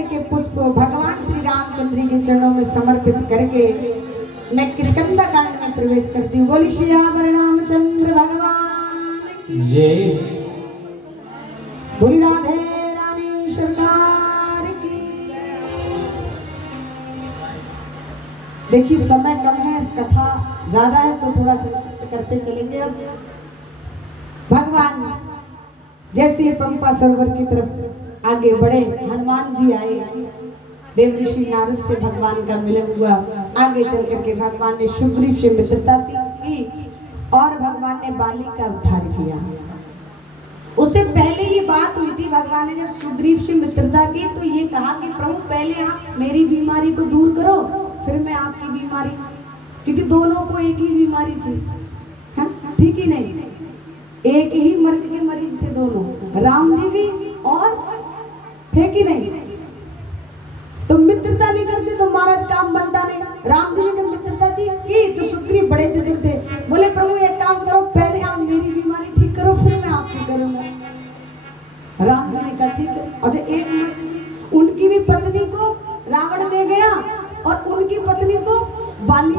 कंड के पुष्प भगवान श्री रामचंद्र जी के चरणों में समर्पित करके मैं किष्किंधा कांड में प्रवेश करती हूँ। बोली श्यावर रामचंद्र भगवान की जय। बोली राधे रानी सरकार की। देखिए समय कम है, कथा ज्यादा है तो थोड़ा संक्षिप्त करते चलेंगे। अब भगवान जैसे पंपा सरोवर की तरफ आगे बढ़े, हनुमान जी आए, देव ऋषि नारद से भगवान का मिलन हुआ। आगे चल करके भगवान ने सुग्रीव से मित्रता की और भगवान ने बाली का उद्धार किया। उससे पहले ये बात हुई थी, भगवान ने जब सुग्रीव से मित्रता की तो ये कहा कि प्रभु पहले आप मेरी बीमारी को दूर करो, फिर मैं आपकी बीमारी, क्योंकि दोनों को एक ही बीमारी थी, ठीक ही नहीं, एक ही मर्ज के मरीज थे दोनों, राम जी भी और थे कि नहीं। तो मित्रता नहीं करते तो महाराज काम बनता नहीं। राम जी ने जब मित्रता की तो सुग्रीव बड़े चतुर थे, बोले प्रभु एक काम करो, पहले आप मेरी बीमारी ठीक करो फिर मैं आपकी करूंगा। राम जी ने कहा ठीक है। अच्छा एक मिनट, उनकी भी पत्नी को रावण ले गया और उनकी पत्नी को बाली,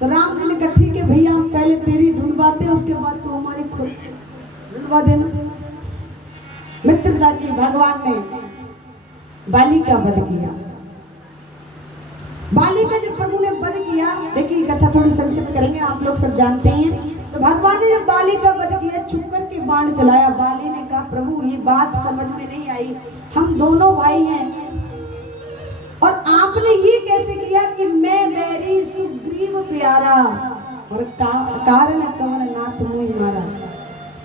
तो राम जी ने कहा ठीक है भैया हम पहले तेरी ढूंढवाते हैं, उसके बाद तो हमारी खुद ढूंढवा देना। मित्रता की, भगवान ने बाली का वध किया। बाली का जब प्रभु ने वध किया, देखिए कथा थोड़ी संक्षिप्त करेंगे, आप लोग सब जानते हैं। तो भगवान ने जब बाली का वध किया, छुप करके बाण चलाया। बाली ने कहा प्रभु ये बात समझ में नहीं आई, हम दोनों भाई हैं और आपने ये कैसे किया कि मैं बैरी सुग्रीव प्यारा और कारण कवन नाथ मुझ मारा।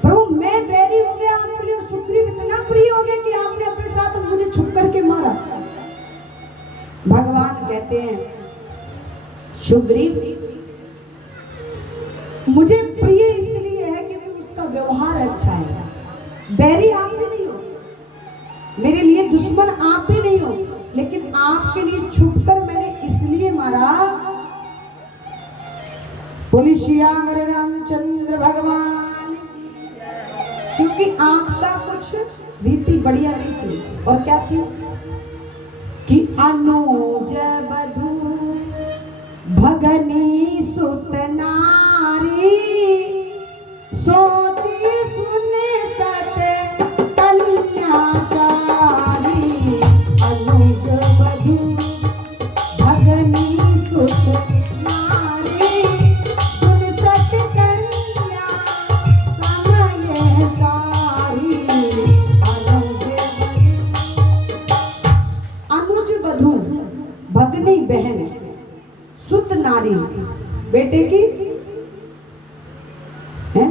प्रभु मैं बैरी हो गया आपके लिए, सुग्रीव इतना प्रिय हो गया कि आपने अपने साथ मुझे छुप करके मारा। भगवान कहते हैं सुग्रीव मुझे प्रिय इसलिए है क्योंकि उसका व्यवहार अच्छा है। बैरी आप भी नहीं हो, मेरे लिए दुश्मन आप भी नहीं हो, लेकिन आपके लिए छुपकर मैंने इसलिए मारा। बोली श्यावर रामचंद्र भगवान, क्योंकि आपका कुछ रीति बढ़िया नहीं थी। और क्या थी कि अनुज बधू भगनी सुत नारी, सोची सुने सत कन्याचारी। अनुज बधू भगनी सुत नारी, सुन सत कन्या समयकारी। अनुज बधू भगनी बहन, सुत नारी बेटे की है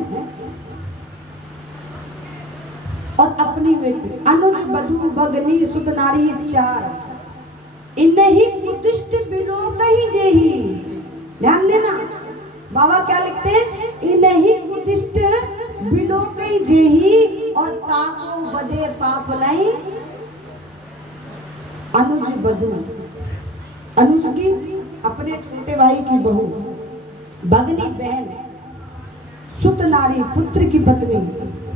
और अपनी बेटी। अनुज बधू भगनी सुत नारी, ये चार। इन्हीं कुदिष्ट बिलो कहीं जेही, ध्यान देना बाबा क्या लिखते हैं, इन्हीं कुदिष्ट बिलो कहीं जेही और ताको बदे पाप नहीं। अनुज बधू, अनुज की अपने छोटे भाई की बहू, भगनी बहन, सुत नारी पुत्र की पत्नी,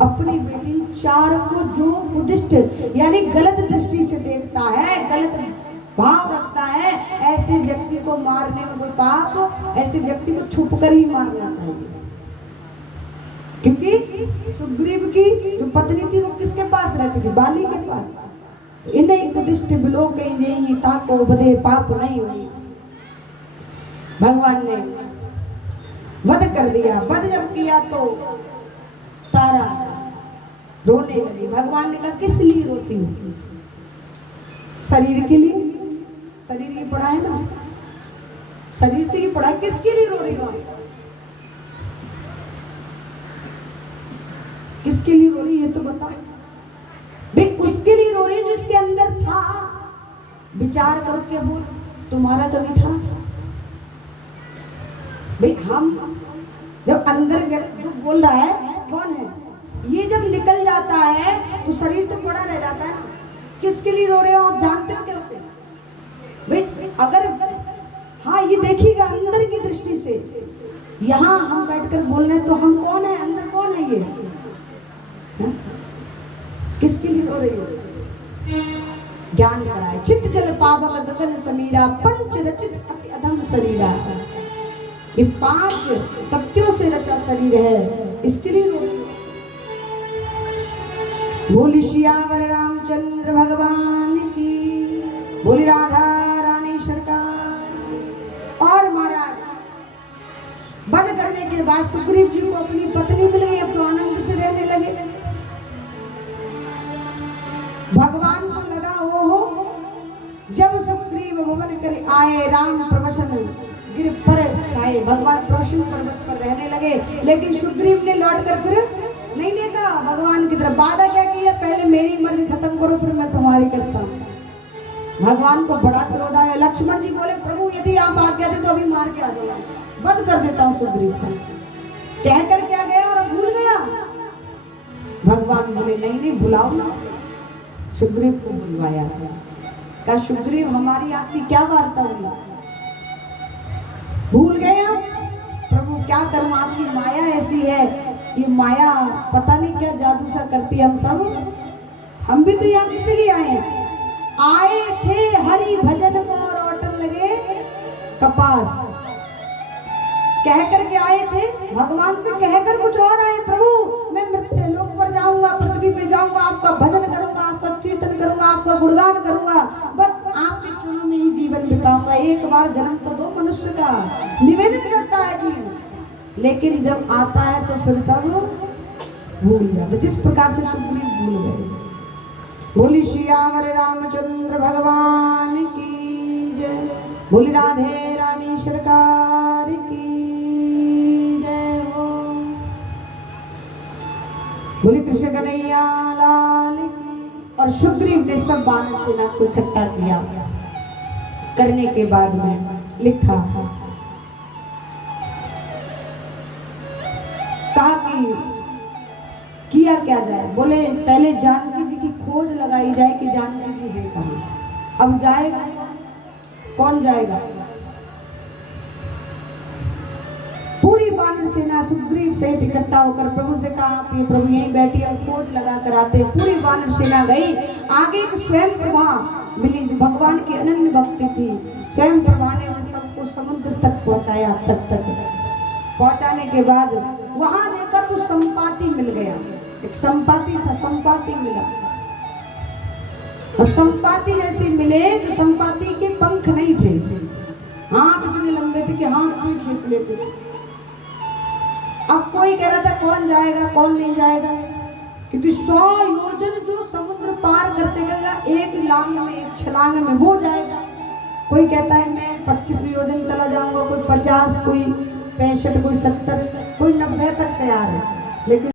अपनी बेटी, चार को जो उदिष्ट यानी गलत दृष्टि से देखता है, गलत भाव रखता है, ऐसे व्यक्ति को मारने में कोई पाप, ऐसे व्यक्ति को छुप कर ही मारना चाहिए। क्योंकि सुग्रीव की जो पत्नी थी वो किसके पास रहती थी, बाली के पास। इन्हीं उदिष्ट बिलो कहीं जेही ताको बदे पाप नहीं हुई। भगवान ने वध कर दिया। वध जब किया तो तारा रोने लगी। भगवान ने कहा किस लिए रोती हूँ, शरीर के लिए, शरीर की पढ़ाई है ना, शरीर की पढ़ाई, किसके लिए रो रही हो, किसके लिए रो रही है तो बताओ भाई। उसके लिए रो रही है जो इसके अंदर था। विचार करो क्या बोल, तुम्हारा कभी था भाई। हम जब अंदर जो बोल रहा है कौन है, ये जब निकल जाता है तो शरीर तो पड़ा रह जाता है ना। किसके लिए रो रहे हो आप जानते हो क्या उसे भाई। अगर हाँ ये देखिएगा अंदर की दृष्टि से, यहाँ हम बैठकर बोल रहे हैं तो हम कौन है, अंदर कौन है ये, किसके लिए रो रही हो? ज्ञान कराए। चित्त जल पावक गगन समीरा, पंच रचित अति अधम शरीरा। ये 5 तत्वों से रचा शरीर है, इसके लिए रो रही हो। बोली सियावर रामचंद्र भगवान की, बोली राधा रानी सरकार। और महाराज वध करने के बाद सुग्रीव जी को अपनी पत्नी मिल गई, अब तो आनंद से रहने लगे। भगवान को लगा हो जब सुग्रीव भवन कर आए, राम प्रवसन गिर पर छाए। भगवान प्रवसन पर्वत पर रहने लगे, लेकिन सुग्रीव ने लौटकर फिर नहीं देखा भगवान की तरफ। वादा क्या किया, पहले मेरी मर्जी खत्म करो फिर मैं तुम्हारी करता हूँ। भगवान को बड़ा क्रोध आया। लक्ष्मण जी बोले प्रभु यदि आप आज्ञा दे तो अभी मार के आ जाओ, वध कर देता हूँ सुग्रीव को। कहकर क्या गया और अब भूल गया। भगवान बोले नहीं नहीं बुलाओ ना। सुग्रीव को बुलवाया, कहा सुग्रीव हमारी आपकी क्या वार्ता हुई, भूल गए आप? प्रभु क्या करूं, आपकी माया ऐसी है, ये माया पता नहीं क्या जादू सा करती है हम भी तो यहाँ किसी लिए आए थे हरि भजन को और औटन लगे कपास। कहकर के आए थे, भगवान से कहकर कुछ और आए। प्रभु मैं मृत्यु लोक पर जाऊंगा, पृथ्वी पे जाऊंगा, आपका भजन करूंगा, आपका कीर्तन करूंगा, आपका गुणगान करूंगा, बस आपके चरणों में ही जीवन बिताऊंगा। एक बार जन्म तो दो मनुष्य का, निवेदन करता है जी। लेकिन जब आता है तो फिर सब भूल जाते, जिस प्रकार से सुग्रीव भूल गए। बोली सियावर रामचंद्र भगवान की जय, बोली राधे रानी सरकार की जय हो, बोली कृष्ण कन्हैया लाल की। और सुग्रीव ने सब वानर सेना को इकट्ठा किया। करने के बाद में लिखा, कहा कि किया क्या जाए। बोले पहले जानकी जी की खोज लगाई जाए कि जानकी जी है कहाँ। अब जाएगा कौन जाएगा? पूरी वानर सेना सुग्रीव सहित इकट्ठा होकर प्रभु से कहा आप ये प्रभु यहीं बैठी और खोज लगा कर आते। पूरी वानर सेना गई। आगे एक स्वयं प्रभा मिली, भगवान की अनन्य भक्ति थी। स्वयं प्रभा ने उन सबको समुद्र तक पहुंचाया। तक पहुंचाने के बाद वहां देखा तो संपाति मिल गया। एक संपाति था, संपाति मिला। और संपाति जैसे मिले तो संपाति के पंख नहीं थे, हाथ इतने लंबे थे कि हाथ कोई खींच लेते। अब कोई कह रहा था कौन जाएगा कौन नहीं जाएगा, क्योंकि 100 योजन जो समुद्र पार कर सकेगा एक लांग में, एक छलांग में, वो जाएगा। कोई कहता है मैं 25 योजन चला जाऊंगा, कोई 50, कोई 65, कोई 70, कोई 90 तक तैयार है। लेकिन